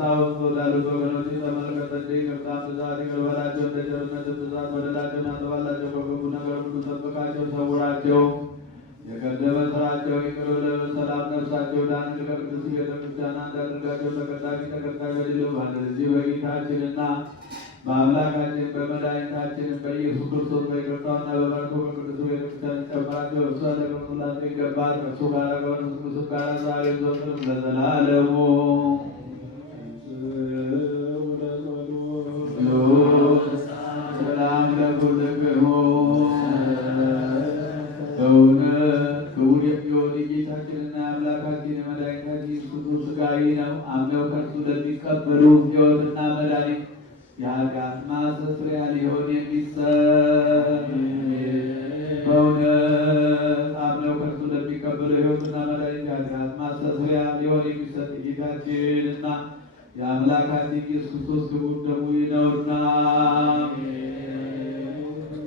ንስሐውን ወዳሉት ወገኖች ተመልከተልኝ። ከብዛት ብዛት ይቅር በላቸው። እንደ ቸርነትህ ብዛት በደላቸውን አጥፋላቸው። ከክፉ ነገር ሁሉ ጠብቃቸው፣ ሰውራቸው። የቀደመ ሥራቸው ይቅር ብለህ በሰላም ነፍሳቸው ወደ አንድ ከቅድስት ቤተ ክርስቲያን አንድ አድርጋቸው። ተቀዳሚ ተከታይ በሌለው በዚህ በጌታችንና በአምላካችን በመድኃኒታችን በኢየሱስ ክርስቶስ በይቅርታውና በበረከቱ በቅዱስ ቤተ ክርስቲያን ጨምራቸው። እርሷ ለቅዱሳን ይገባል። ከእርሱ ጋር ከመንፈስ ቅዱስ ጋር ዛሬም ዘወትርም ለዘላለሙ ሰላም ለኩልክሙ። በእውነት ክቡር የሚሆን የጌታችንና የአምላካችን የመድኃኒታችን ኢየሱስ ክርስቶስ ሥጋዊ ነው። አምነው ከእርሱ ለሚቀበሉ ሕይወትና መድኃኒት የኃጢአት ማስተስሪያ ሊሆን የሚሰጥ በእውነት አምነው ከእርሱ ለሚቀበሉ ሕይወትና መድኃኒት የኃጢአት ማስተስሪያ ሊሆን የሚሰጥ የጌታችንና የአምላካችን ኢየሱስ ክርስቶስ ክቡር ደሙ ነውና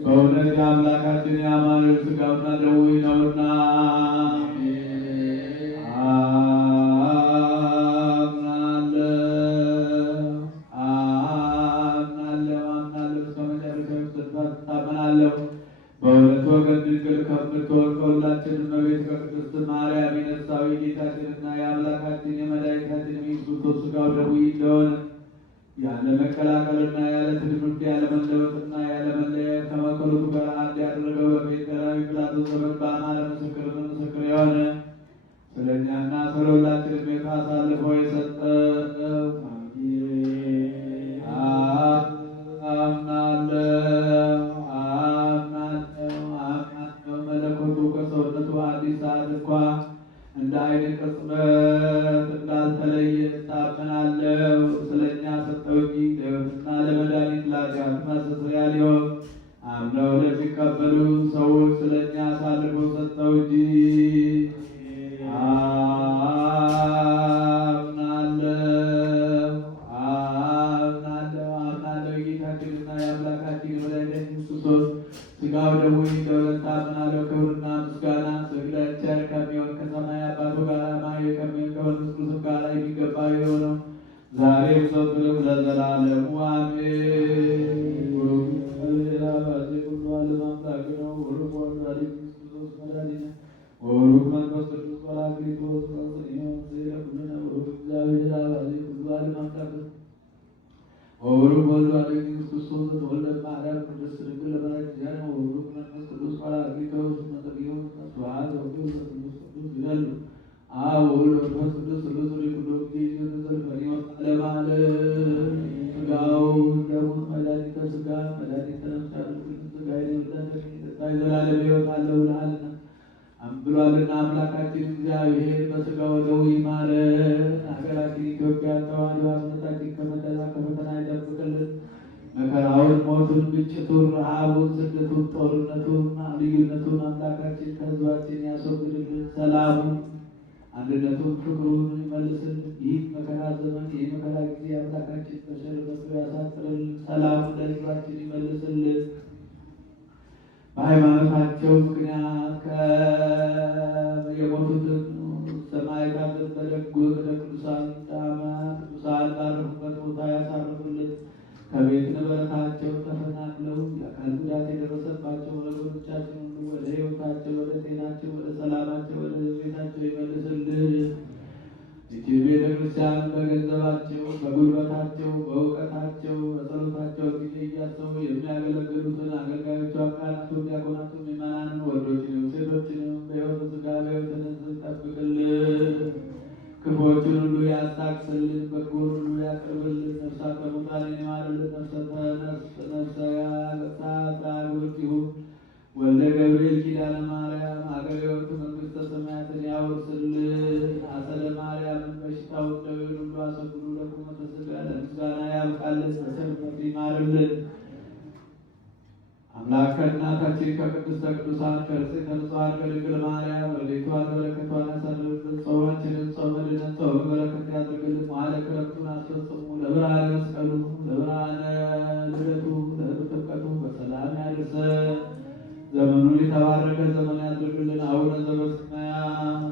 በእውነት የአምላካችን የአማኑኤል ሥጋውና ደሙ ነውና በሁለት ወገን ድንግል ከምትሆን ከሁላችንም እመቤት ከቅድስት ማርያም የነሳው የጌታችንና የአምላካችን የመድኃኒታችን ኢየሱስ ክርስቶስ ሥጋው ደሙ እንደሆነ ያለ መቀላቀልና ያለ ትድምርት ያለ መለወጥና ያለ መለያየት ከመለኮቱ ጋር አንድ ያደረገው በጴንጤናዊ ጲላጦስ ዘመን በአማረ ምስክርነት ምስክር የሆነ ስለ እኛና ስለ ሁላችንም አሳልፎ የሰጠው እንደ ዓይን ቅጽበት እንዳልተለየ እታመናለሁ። ስለ እኛ ሰጠው እንጂ ለሕይወትና ለመድኃኒት ለኃጢአት ማስተስሪያ ሊሆን አምነው ለሚቀበሉ ሰዎች ስለ እኛ አሳልፎ ሰጠው እንጂ። አምናለሁ የጌታችንና የአምላካችን የመድኃኒታችን ኢየሱስ ክርስቶስ ሥጋው ደሙ እንደሆነ እታመናለሁ። ክብርና ምስጋና ስግደት ቸር ከሚሆን ከሰማይ አባቱ ጋር ማየ ከሚሆን ከመንፈስ ቅዱስ ጋር የሚገባ የሆነው ዛሬም ዘወትርም ለዘላለሙ አሜን። ወቡሩክ መንፈስ ቅዱስ ጰራቅሊጦስ ወቡሩክ ወልድ ዋሕድ ኢየሱስ ክርስቶስ ተወልደ ማርያም ቅድስት ድንግል ለመላእክት ወቡሩክ መንፈስ ቅዱስ ጰራቅሊጦስ መጠጊዮን ስብሐት ወቅዱስ ቅዱስ ይላሉ። አብ ወወልድ ወመንፈስ ቅዱስ ስሉስ ቅዱስ ኢየሱስ ዘልፈኒ ወዓለም ዓለም ሥጋውን ደሙን መድኃኒተ ሥጋ መድኃኒተ ነፍስ ያድርግልን። ሥጋዬን የበላ የሚጠጣ የዘላለም ሕይወት አለው ብለሃልና ብሏልና አምላካችን እግዚአብሔር በሥጋው ደሙ ይማረን። ሀገራችን ኢትዮጵያ ተዋሕዶ ሃይማኖታችን ከመከራ ከፈተና ይጠብቅልን። መከራውን፣ ሞቱን፣ ግጭቱን፣ ረሃቡን፣ ስደቱን፣ ጦርነቱን፣ ልዩነቱን አምላካችን ከሕዝባችን ያስወግድልን። ሰላሙን፣ አንድነቱን፣ ፍቅሩን ይመልስልን። ይህ መከራ ዘመን ይህ መከራ ጊዜ አምላካችን በቸርነቱ ያሳጥርልን። ሰላሙን ለሕዝባችን ይመልስልን። በሃይማኖታቸው ምክንያት የሞቱትን ሰማዕታትን በደጉ ቅዱሳን ባረፉበት ቦታ ያሳርፉልን። ከቤት ንብረታቸው ተፈናቅለው የአካል ጉዳት የደረሰባቸው ወገኖቻችን ሁሉ ወደ ሕይወታቸው፣ ወደ ጤናቸው፣ ወደ ሰላማቸው፣ ወደ ቤታቸው ይመልስልን። ይህች ቤተ ክርስቲያን በገንዘባቸው፣ በጉልበታቸው፣ በእውቀታቸው፣ በጸሎታቸው ጊዜ እያሰቡ የሚያገለግሉትን አገልጋዮቿን፣ ካህናቱን፣ ዲያቆናቱን፣ ምዕመናንን ወንዶችንም ሴቶችንም በሕይወተ ሥጋ በሕይወተ ነፍስ ጠብቅልን። ክፉዎችን ሁሉ ያስታክስልን፣ በጎን ሁሉ ያቅርብልን። ነፍሳተ ሙታንን ይማርልን። ነፍሰ ያገሳት አግብርቲሁ ወልደ ገብርኤል ኪዳነ ማርያም ሀገረ ሕይወት መንግሥተ ሰማያትን ያወርስልን። አሰለ ማርያምን በሽታውን ደዌውን ሁሉ አስወግዶ ለቁመተ ሥጋ ለምስጋና ያብቃልን። በቸርነቱ ይማርልን። አምላክ ከእናታችን ከቅድስተ ቅዱሳን ከርሥዕተ ንጹሐን ከድንግል ማርያም ረድኤቷን በረከቷን ያሳድርብን። ጾማችንን ጾመ ድነት ጾመ በረከት ያድርግልን። መዋዕለ ክረምቱን አስፈጽሞ ለብርሃነ መስቀሉ ለብርሃነ ልደቱ ለጥምቀቱ በሰላም ያድርሰን። ዘመኑን የተባረከ ዘመን ያድርግልን። አቡነ ዘበሰማያት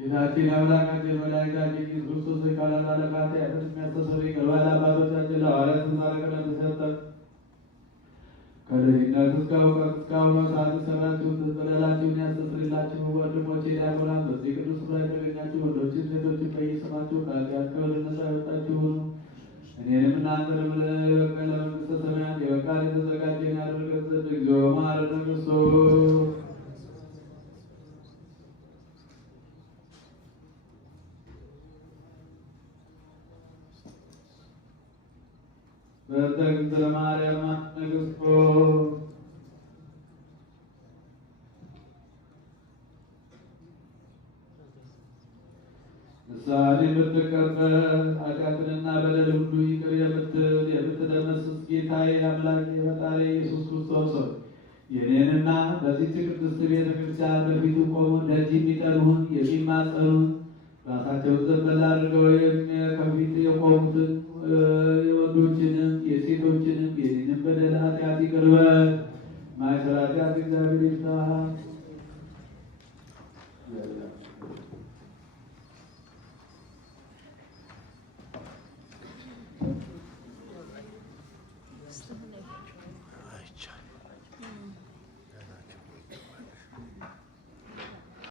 ጌታችን አምላካችን መድኃኒታችን ኢየሱስ ክርስቶስ ካላላ ለካቴ ያተት የሚያስተሰሪ ከልባል አባቶቻችን ለሐዋርያት ትእዛዝ ቀደም ተሰጠ። ከልጅነት እስከ እውቀት እስካሁኑ ሰዓት የሠራችሁትን በደላችሁን ያስተሰርይላችሁ። ወንድሞቼ ዲያቆናት፣ በዚህ ቅዱስ ስፍራ የተገኛችሁ ወንዶችም ሴቶችም በየስማችሁ ከኃጢአት ከበደል ነፃ የወጣችሁ ሁኑ። እኔንም እናንተንም ለመንግሥተ ሰማያት የበቃን የተዘጋጀን ያደርገን ዘንድ እግዚኦ መሐረነ ክርስቶስ። በእንተ እግዝእትነ ማርያም ማኅፀነ ክርስቶስ ንስሐን የምትቀበል ኃጢአትንና በደል ሁሉ ይቅር የምትደመስስ ጌታዬ አምላኬ ፈጣሪ ኢየሱስ ክርስቶስ ሆይ የእኔንና በዚህች ቅድስት ቤተ ክርስቲያን በፊቱ ቆሞ ደጅ የሚጠኑህን የሚማጸኑን ራሳቸውን ዘንበል አድርገው ከፊት የቆሙትን